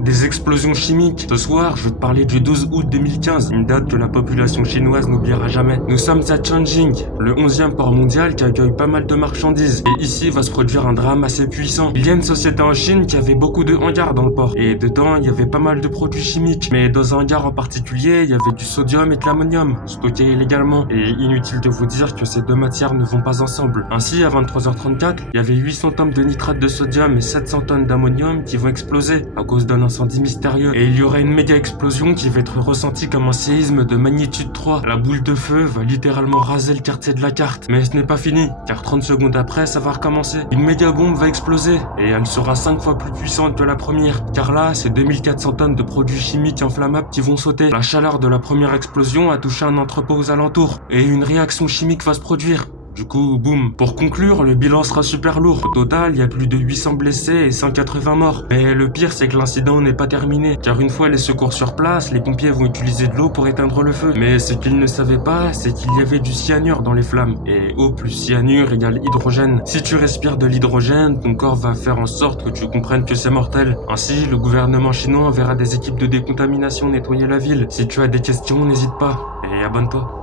Des explosions chimiques. Ce soir, je vais te parler du 12 août 2015, une date que la population chinoise n'oubliera jamais. Nous sommes à Tianjin, le 11e port mondial qui accueille pas mal de marchandises. Et ici va se produire un drame assez puissant. Il y a une société en Chine qui avait beaucoup de hangars dans le port. Et dedans, il y avait pas mal de produits chimiques. Mais dans un hangar en particulier, il y avait du sodium et de l'ammonium, stockés illégalement. Et inutile de vous dire que ces deux matières ne vont pas ensemble. Ainsi, à 23h34, il y avait 800 tonnes de nitrate de sodium et 700 tonnes d'ammonium qui vont exploser à cause d'un incendie mystérieux. Et il y aura une méga explosion qui va être ressentie comme un séisme de magnitude 3. La boule de feu va littéralement raser le quartier de la carte. Mais ce n'est pas fini, car 30 secondes après, ça va recommencer. Une méga bombe va exploser, et elle sera 5 fois plus puissante que la première. Car là, c'est 2400 tonnes de produits chimiques inflammables qui vont sauter. La chaleur de la première explosion a touché un entrepôt aux alentours, et une réaction chimique va se produire. Du coup, boum. Pour conclure, le bilan sera super lourd. Au total, il y a plus de 800 blessés et 180 morts. Mais le pire, c'est que l'incident n'est pas terminé. Car une fois les secours sur place, les pompiers vont utiliser de l'eau pour éteindre le feu. Mais ce qu'ils ne savaient pas, c'est qu'il y avait du cyanure dans les flammes. Et eau plus cyanure égale hydrogène. Si tu respires de l'hydrogène, ton corps va faire en sorte que tu comprennes que c'est mortel. Ainsi, le gouvernement chinois enverra des équipes de décontamination nettoyer la ville. Si tu as des questions, n'hésite pas. Et abonne-toi.